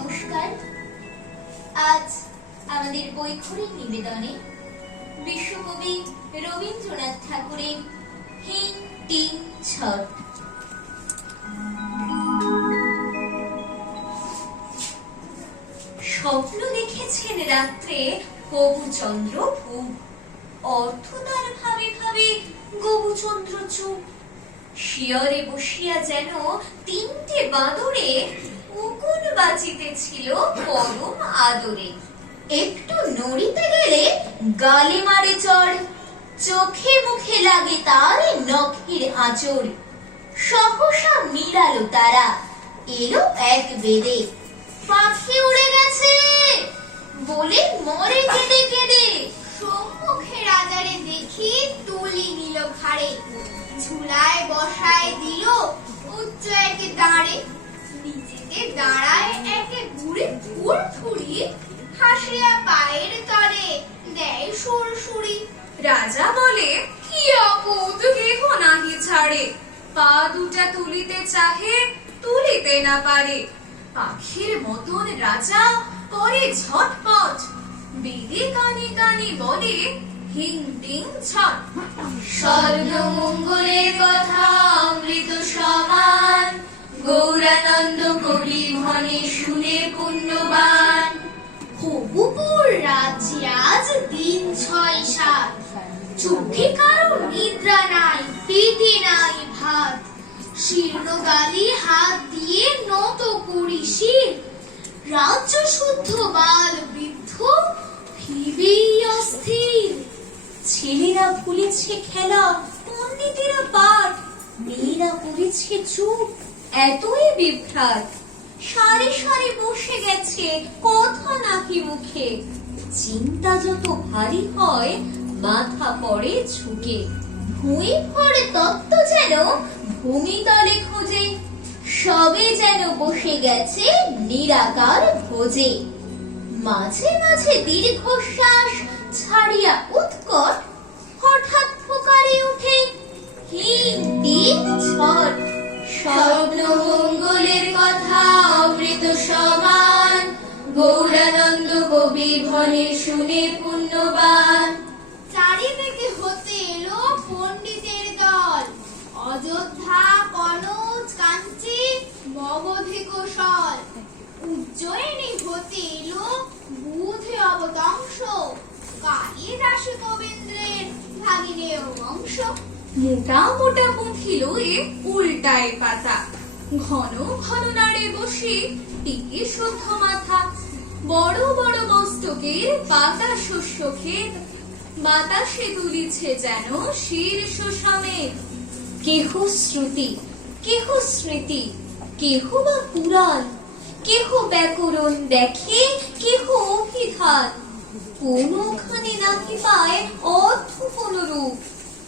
নমস্কার। আজ আমাদের বৈখরিক নিবেদনে বিশ্বকবি রবীন্দ্রনাথ ঠাকুরের হিং টিং ছট। স্বপ্ন দেখেছেন রাত্রে গবুচন্দ্র ভূপ, অর্থ তার ভাবে ভাবে গবুচন্দ্র চুপ। শিয়রে বসিয়া যেন তিনটে বাঁদরে উকুন বাজিতেছিল পরম আদরে। একটু নড়িতে গেলে গালে মারে চড়, চোখে মুখে লাগে তার নখের আঁচড়। সহসা মিলালো তারা, এলো এক বেদে, পাখি উড়ে গেছে বলে মরে কেঁদে কেঁদে। সম্মুখে রাজারে দেখি তুলি নিল ঘাড়ে, ঝুলায় বসায় দিল উচ্চ একে দাঁড়ে। নিচেতে দাঁড়ায় একে বুড়ি ফুরফুরি, হাসিয়া পায়ের তলে দেয় সুরসুরি। রাজা বলে, কি অকুত কেহ নাহি ছাড়ে, পা দুটা তুলিতে চাহে তুলিতে না পারে। পাখির মতন রাজা করে ঝটপট, বেদে কানে কানে বলে হিং টিং ছট। সর্বমঙ্গলের কথা অমৃত সমান, গৌরানন্দ কবি ঘনে শুনে পুণ্যবান। হবুপুর রাজ্যে আজ দিন ৬-৭, চোখে কারো নিদ্রা নাই, পেটে নাই ভাত। শীর্ণ গালি হাত দিয়ে নত করি শির, রাজ্য শুদ্ধ বাল বৃদ্ধ ভিবেই অস্থির। ছেলেরা ভুলেছে খেলা, পণ্ডিতেরা পাঠ, মেয়েরা পড়েছে চুপ, এতই বিভ্রাট। সারে সারে বসে গেছে কথা নাকি মুখে, চিন্তা যত ভারী হয় মাথা পড়ে ঝুঁকে। ভুঁই ভরে তত্ত্ব যেন ভূমিতলে খোঁজে, সবে যেন বসে গেছে নিরাকার ভোজে। মাঝে মাঝে দীর্ঘশ্বাস ছাড়িয়া উৎকট, হঠাৎ ফোকারে উঠে হিং টিং ছট। সর্বমঙ্গলের কথা অমৃত সমান, গৌরানন্দ কবি ঘনে শুনে পুণ্যবান। চারিদিকে হতে এলো পণ্ডিতের দল, অযোধ্যা, কনৌজ, কাঞ্চি, মগধে কোশল। উজ্জয়িনী হতে এলো বুধে অবতংশ, কালিদাস কবীন্দ্রের ভাগিনেয় বংশ। মোটা মোটা পুঁথি লয়ে উল্টায় পাতা, ঘন ঘন নাড়ে বসে টিকে শুদ্ধ মাথা। বড় বড় মস্তকের পাতা শস্য ক্ষেত, বাতাসে তুলিছে যেন শীর্ষ সমেত। কেহ শ্রুতি, কেহ স্মৃতি, কেহ বা পুরাণ, কেহ ব্যাকরণ দেখে, কেহ অভিধান। কোনখানে নাকি পায় অর্থ কোন রূপ,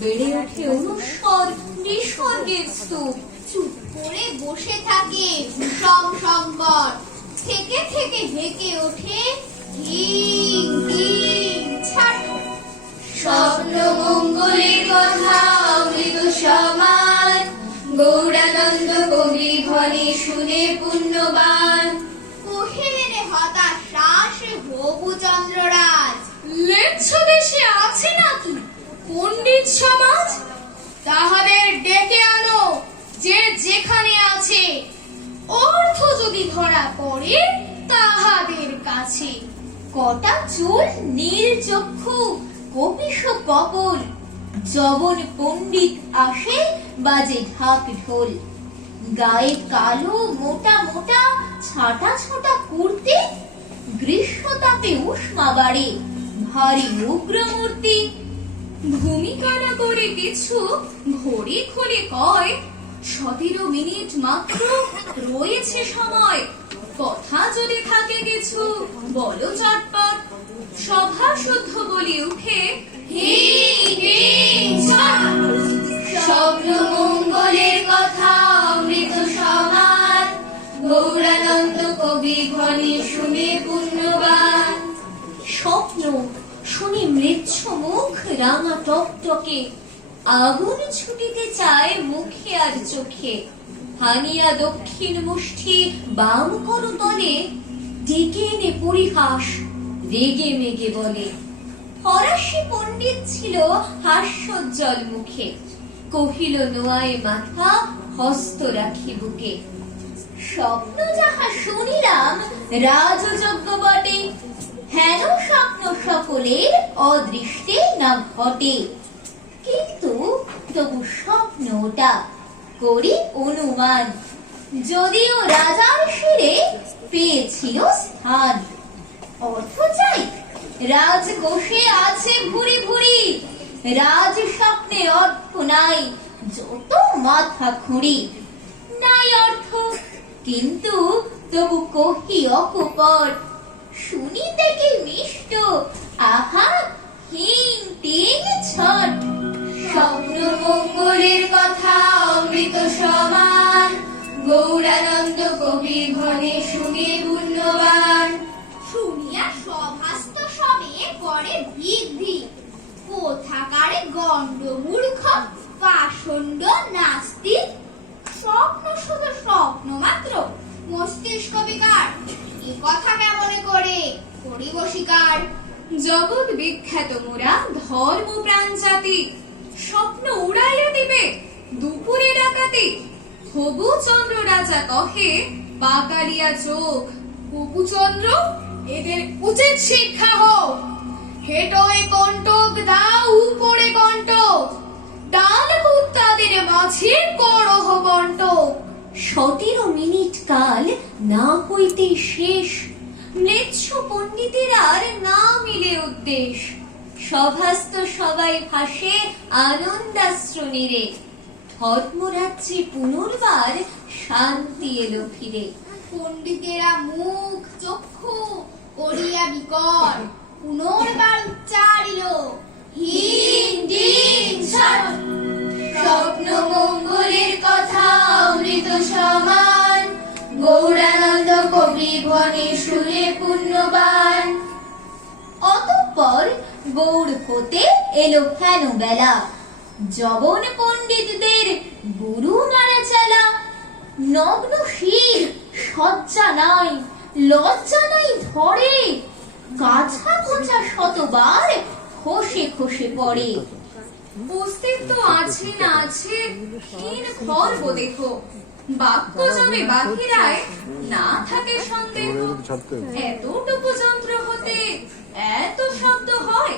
বেড়ে ওঠে অনুস্বর বিসর্গের স্তূপ। চুপ করে বসে থাকে বিষম সংকট, থেকে থেকে হেঁকে ওঠে হিং টিং ছট। স্বপ্নমঙ্গলের কথা অমৃত সমান, গৌরানন্দ কবি ঘনে শুনে পুণ্যবান। কহিলেন হতাশ শ্বাস হবুচন্দ্ররাজ, লেচ্ছ দেশে আছে নাকি পণ্ডিত সমাজ? তাহাদের ডেকে আনো যে যেখানে আছে, অর্থ যদি ধরা পড়ে তাহাদের কাছে। কটা চুল নীল চক্ষু কপিশ কপল, যবন পণ্ডিত আসে বাজে ঢাক ঢোল। গায়ে কালো মোটা মোটা ছাটা ছাটা কুর্তি, গ্রীষ্ম তাপে উষ্মা বাড়ে ভারী উগ্র মূর্তি। ভূমিকা না করে কিছু ঘড়ি খুলে কয়, 17 মিনিট মাত্র রয়েছে সময়। কথা যদি থাকে কিছু বলো চটপট, সভা শুদ্ধ বলি উঠে হিং টিং ছট। স্বপ্নমঙ্গলের কথা অমৃত সমান, গৌরানন্দ কবি ঘনে শুনে পুণ্যবান। স্বপ্ন শুনে মৃচ্ছ মুখ রাঙা টকটকে, আগুন ছুটিতে চায় মুখে আর চোখে। হানিয়া দক্ষিণ মুষ্টি বাম করতলে, ডেকে এনে পরিহাস রেগে মেগে বলে। ফরাসি পণ্ডিত ছিল হাস্যোজ্জ্বল মুখে, কহিল নোয়ায় মাথা হস্ত রাখি বুকে। স্বপ্ন যাহা শুনিলাম রাজযোগ্য বটে, হেন স্বপ্ন সকলের অদৃষ্টে না ঘটে। কিন্তু তবু স্বপ্নটা করি অনুমান, যদিও রাজার শিরে পেয়েছিল স্থান। অর্থ চাই রাজকোষে আছে ভুরি ভুরি, রাজ স্বপ্নে অর্থ নাই যত মাথা খুঁড়ি। নাই অর্থ কিন্তু তবু কহি অকপট, শুনিতে কি মিষ্ট আহা হিং টিং ছট। স্বপ্ন মঙ্গলের কথা অমৃত সমান, গৌরানন্দ কবি ঘনে শুনে পুণ্যবান। শুনিয়া সভাস্ত সবে করে ভিক ভিক, কোথাকারে গণ্ড মূর্খ পাষণ্ড নাস্তিক। স্বপ্ন শুধু স্বপ্ন মাত্র, মস্তিষ্ক বিকার, এ কথা কেমনে করে করিব স্বীকার। জগৎ বিখ্যাত মোরা ধর্মপ্রাণ জাতি, স্বপ্ন উড়াইয়া দিবে দুপুরে ডাকাতি। হবু চন্দ্র রাজা কহে পাকালিয়া চোখ, হবু চন্দ্র এদের উচিত শিক্ষা হোক। হেটোয় কণ্টক দাও উপরে কণ্টক, ডান কুত্তাদের মাঝে করহ বন্টক। 17 মিনিট কাল না হইতে শেষ, মৃচ্ছ পণ্ডিতের আর না মিলে উদ্দেশ। সভাস্থ সবাই ভাসে আনন্দাশ্রু নীরে, ধর্মরাজ্যে পুনর্বার শান্তি এলো ফিরে। পণ্ডিতেরা মুখ চক্ষু করিয়া বিকট, পুনর্বার উচ্চারিল হিং টিং ছট। স্বপ্ন মঙ্গলের কথা অমৃত সমান, গৌরানন্দ কবি ঘনে শুনে পুণ্যবান। অতঃপর গৌড় হতে এলো হেন বেলা, যবন পণ্ডিতদের গুরু নাড়া চালা। নগ্ন শির সজ্জা নাই, লজ্জা নাই ধরে, কাছা কোচা শতবার খসে খসে পড়ে। অস্তিত্ব আছে না আছে হীন খর্ব দেখো, বাক্য জমে বাহিরায় না থাকে সন্দেহ। এতটুকু যন্ত্র হতে এত শব্দ হয়,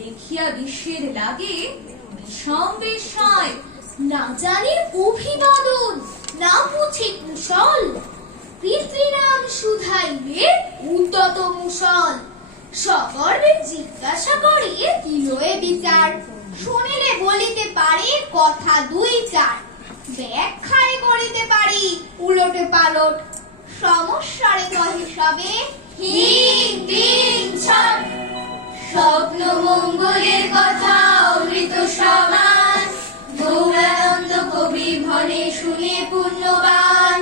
দেখিয়া বিশ্বের লাগে বিষম বিস্ময়। না জানি অভিবাদন না বুঝি কুশল, পিতৃনাম শুধাইলে উদ্যত মুসল। সকর্বে জিজ্ঞাসা করে কিলোয়ে বিচার, শুনিলে বলিতে পারে কথা দুই চার। ব্যাখ্যায় করিতে পারি উলটে পালট, সমস্যারে কহে সবে হিং টিং ছট। স্বপ্ন মঙ্গলের কথা অমৃত সমান, গৌরানন্দ কবি ঘনে শুনে পুণ্যবান।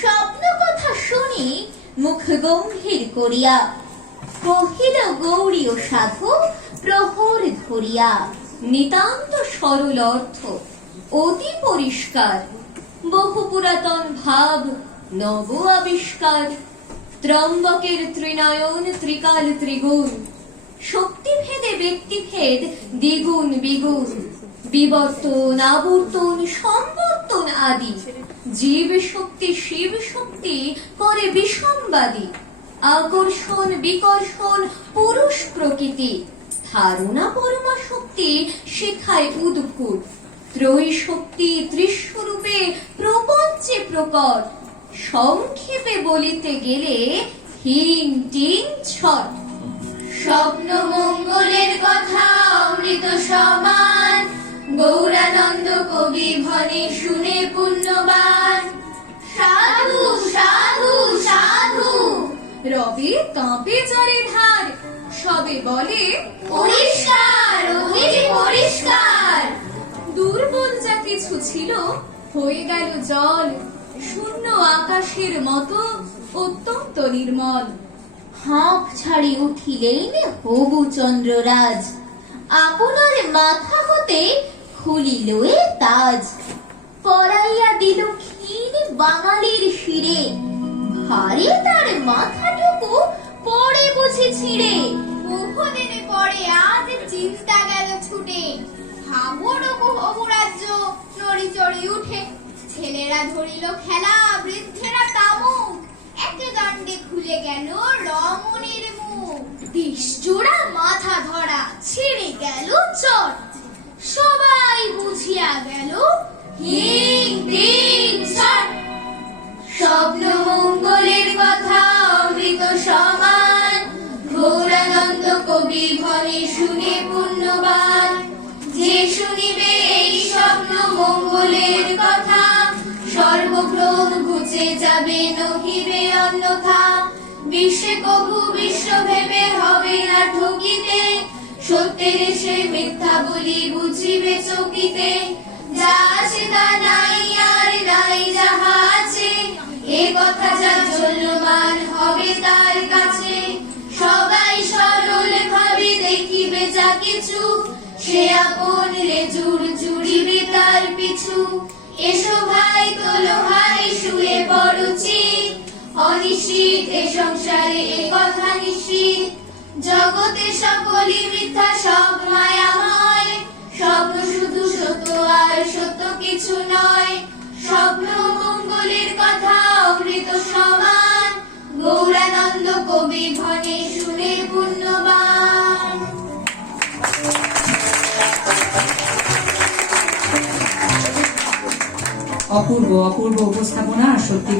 স্বপ্ন কথা শুনি মুখ গম্ভীর করিয়া, কহিল গৌরী ও সাধু প্রহর ধরিয়া। নিতান্ত সরল অর্থ অতি পরিষ্কার, বহু পুরাতন ভাব নব আবিষ্কার। ত্রম্বকের ত্রিনয়ন ত্রিকাল ত্রিগুণ, শক্তিভেদে ব্যক্তিভেদ দ্বিগুণ বিগুণ। বিবর্তন আবর্তন সম্বর্তন আদি, জীব শক্তি শিব শক্তি করে বিষমবাদী। আকর্ষণ বিকর্ষণ পুরুষ প্রকৃতি, ধারণা পরমা শক্তি শেখায় উদ্ভুত। ত্রয়ী শক্তি ত্রিস্বরূপে প্রপঞ্চে প্রকট, সংক্ষেপে বলিতে গেলে হিং টিং ছট। স্বপ্ন মঙ্গলের কথা অমৃত সমান, গৌরানন্দ কবি ঘনে শুনে পুণ্যবান। সাধু সাধু সাধু রবি কাঁপে জলে ধার, সবে বলে পরিষ্কার অতি পরিষ্কার। দুর্বল যা কিছু ছিল হয়ে গেল জল, শূন্য আকাশের মতো অত্যন্ত নির্মল। হাঁপ ছাড়ি উঠিলেন হবু চন্দ্ররাজ, আপনার মাথা হতে খুলিল এ তাজ। পরাইয়া দিল ক্ষীণ বাঙালির শিরে, হারে তার মাথাটুকু পড়ে বুঝি ছিঁড়ে। বহুদিনে পরে আজ চিন্তা গেল ছুটে, হাবুডুবু হবু রাজ্য নড়ি চড়ি উঠে। ছেলেরা ধরিল খেলা, বৃদ্ধেরা তামুক, একে দণ্ডে খুলে গেল রমণীর মুখ। দিশজোড়া মাথা ধরা ছিঁড়ে গেল চট, সবাই বুঝিয়া গেল হিং তিং ছট। স্বপ্ন মঙ্গলের কথা অমৃত সমান, গৌরানন্দ কবি ভনে শুনে পুণ্যবান। যে শুনিবে এই স্বপ্ন মঙ্গলের কথা, সর্বক্রম ঘুচে যাবে নহিবে অন্যথা। বিশ্বে কভু বিশ্ব ভেবে হবে না ঠকিতে, সত্যের সে মিথ্যা বলি বুঝিবে চকিতে। যা আছে তা নাই আর নাই যাহা আছে, এ কথা যা চলমান হবে তার কাছে। সবাই সরল ভাবে দেখিবে যা কিছু, সে আপন লেজুর জুড়িবে তার পিছু। এসো ভাই তোলো ভাই শুয়ে পড়ছি, অনিশ্চিত এ সংসারে এ কথা নিশ্চিত। জগতে সকলই মিথ্যা সব মায়াময়, স্বপ্ন শুধু সত্য আর সত্য কিছু নয়। স্বপ্ন মঙ্গলের কথা অমৃত সমান, গৌরানন্দ কবি ভনে শুনে পুণ্যবান। অপূর্ব অপূর্ব উপস্থাপনা, সত্যি